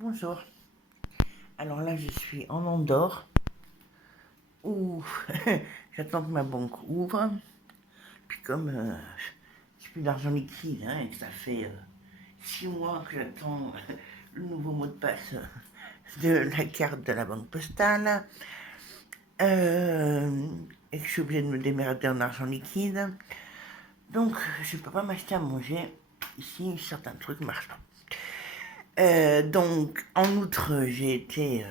Bonjour. Alors là, je suis en Andorre où j'attends que ma banque ouvre. Puis comme j'ai plus d'argent liquide et que ça fait 6 mois que j'attends le nouveau mot de passe de la carte de la banque postale euh, et que je suis obligée de me démerder en argent liquide, donc je ne peux pas m'acheter à manger. Ici, certains trucs ne marchent pas. Donc, en outre, j'ai été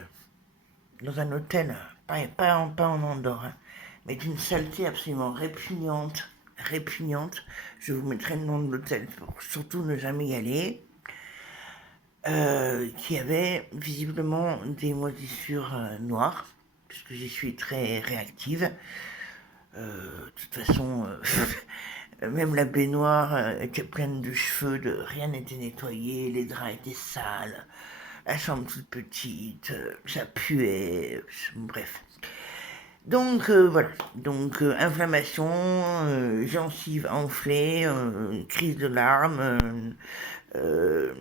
dans un hôtel, pas en Andorre, mais d'une saleté absolument répugnante, répugnante. Je vous mettrai le nom de l'hôtel pour surtout ne jamais y aller. Qui avait visiblement des moisissures noires, puisque j'y suis très réactive. De toute façon, même la baignoire était pleine de cheveux, rien n'était nettoyé, les draps étaient sales, la chambre toute petite, ça puait, bref. Donc voilà, donc inflammation, gencive enflée, crise de larmes, euh,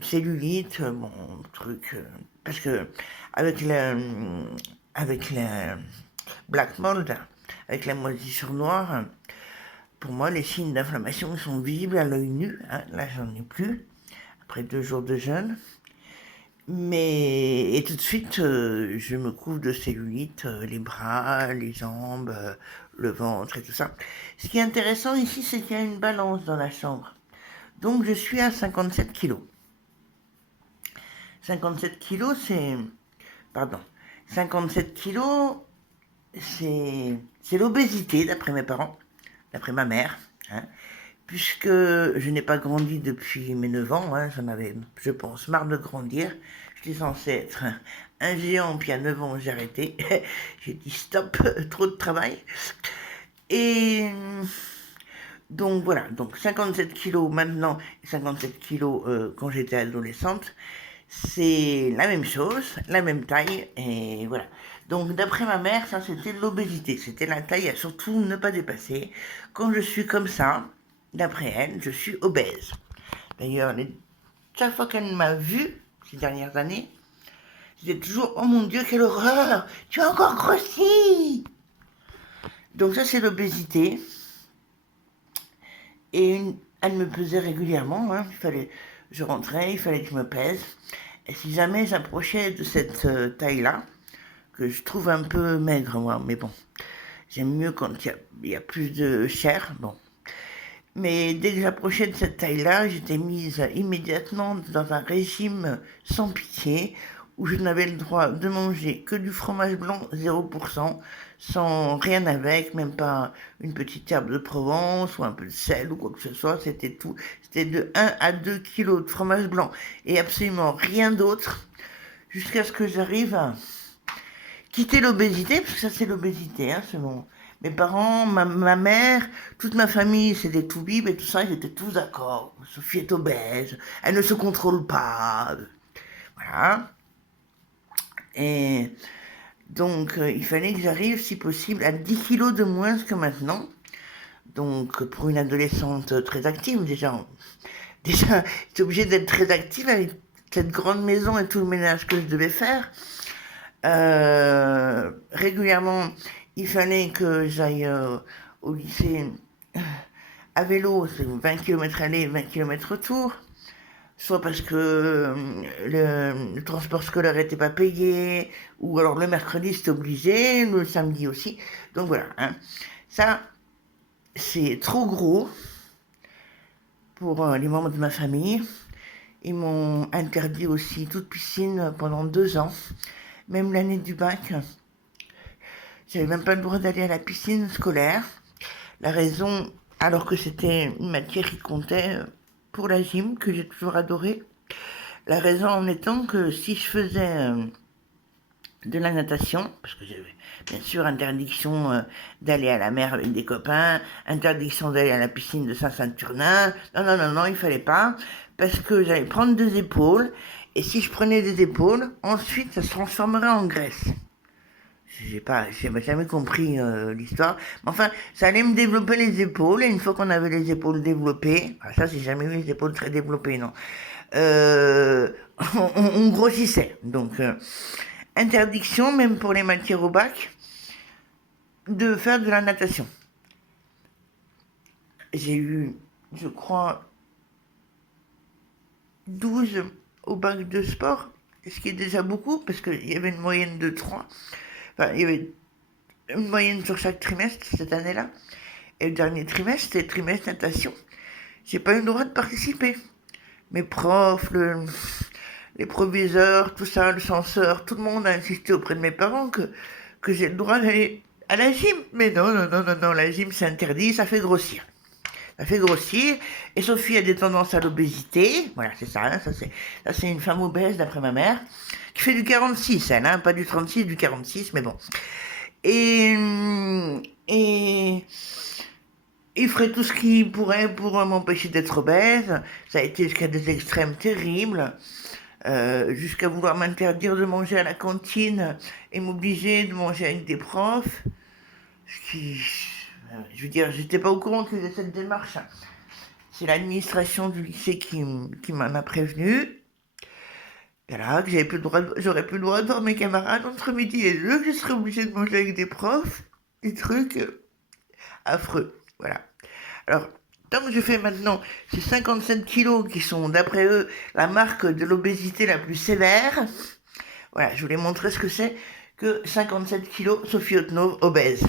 cellulite, bon truc, parce que avec la, avec la black mold, avec la moisissure noire, pour moi les signes d'inflammation sont visibles à l'œil nu, là j'en ai plus, après 2 jours de jeûne. Et tout de suite, je me couvre de cellulite, les bras, les jambes, le ventre et tout ça. Ce qui est intéressant ici, c'est qu'il y a une balance dans la chambre. Donc je suis à 57 kilos. 57 kilos, c'est... Pardon. 57 kilos, c'est l'obésité, d'après mes parents, d'après ma mère. Puisque je n'ai pas grandi depuis mes 9 ans, j'en avais, je pense, marre de grandir. J'étais censée être un géant, puis à 9 ans, j'ai arrêté. J'ai dit stop, trop de travail. Et donc voilà, donc 57 kilos maintenant, 57 kilos quand j'étais adolescente, c'est la même chose, la même taille, et voilà. Donc d'après ma mère, ça c'était l'obésité, c'était la taille à surtout ne pas dépasser. Quand je suis comme ça, d'après elle, je suis obèse. D'ailleurs, chaque fois qu'elle m'a vue ces dernières années, c'était toujours oh mon Dieu, quelle horreur, tu as encore grossi. Donc ça c'est l'obésité. Et elle me pesait régulièrement, je rentrais, il fallait que je me pèse. Et si jamais j'approchais de cette taille-là, que je trouve un peu maigre moi, mais bon, j'aime mieux quand il y a plus de chair, bon. Mais dès que j'approchais de cette taille-là, j'étais mise immédiatement dans un régime sans pitié, où je n'avais le droit de manger que du fromage blanc 0%, sans rien avec, même pas une petite herbe de Provence ou un peu de sel ou quoi que ce soit, c'était tout. C'était de 1 à 2 kilos de fromage blanc et absolument rien d'autre, jusqu'à ce que j'arrive à quitter l'obésité, parce que ça c'est l'obésité, selon mes parents, ma mère, toute ma famille, c'est des toubibs et tout ça, ils étaient tous d'accord. Sophie est obèse, elle ne se contrôle pas. Voilà. Et donc, il fallait que j'arrive, si possible, à 10 kilos de moins que maintenant. Donc, pour une adolescente très active, déjà j'étais obligée d'être très active avec cette grande maison et tout le ménage que je devais faire. Régulièrement, il fallait que j'aille au lycée à vélo, c'est 20 km aller, 20 km retour. Soit parce que le transport scolaire n'était pas payé, ou alors le mercredi c'était obligé, le samedi aussi. Donc voilà, ça c'est trop gros pour les membres de ma famille. Ils m'ont interdit aussi toute piscine pendant 2 ans. Même l'année du bac, j'avais même pas le droit d'aller à la piscine scolaire. La raison, alors que c'était une matière qui comptait pour la gym, que j'ai toujours adoré. La raison en étant que si je faisais de la natation, parce que j'avais bien sûr interdiction d'aller à la mer avec des copains, interdiction d'aller à la piscine de Saint-Saturnin, non, il fallait pas, parce que j'allais prendre des épaules, et si je prenais des épaules, ensuite ça se transformerait en graisse. J'ai jamais compris l'histoire. Mais enfin, ça allait me développer les épaules, et une fois qu'on avait les épaules développées, ah, ça, j'ai jamais eu les épaules très développées, non. Euh, on grossissait. Donc, interdiction, même pour les matières au bac, de faire de la natation. J'ai eu, je crois, 12 au bac de sport, ce qui est déjà beaucoup, parce qu'il y avait une moyenne de 3. Enfin, il y avait une moyenne sur chaque trimestre cette année-là. Et le dernier trimestre, c'était le trimestre natation. J'ai pas eu le droit de participer. Mes profs, les proviseurs, tout ça, le censeur, tout le monde a insisté auprès de mes parents que j'ai le droit d'aller à la gym. Mais non, non, non, non, non, la gym c'est interdit, ça fait grossir. Ça fait grossir. Et Sophie a des tendances à l'obésité. Voilà, c'est ça, hein, ça c'est une femme obèse d'après ma mère. Qui fait du 46, elle, hein, pas du 36, du 46, mais bon. Et, et il ferait tout ce qu'il pourrait pour m'empêcher d'être obèse. Ça a été jusqu'à des extrêmes terribles, jusqu'à vouloir m'interdire de manger à la cantine et m'obliger de manger avec des profs. Ce qui, je veux dire, j'étais pas au courant qu'il faisait cette démarche. C'est l'administration du lycée qui m'en a prévenu. Voilà, que j'aurais plus le droit de voir mes camarades entre midi et deux, que je serais obligée de manger avec des profs, des trucs affreux. Voilà. Alors, tant que je fais maintenant ces 57 kilos qui sont, d'après eux, la marque de l'obésité la plus sévère, voilà, je voulais montrer ce que c'est que 57 kilos Sophie Ottenauve obèse.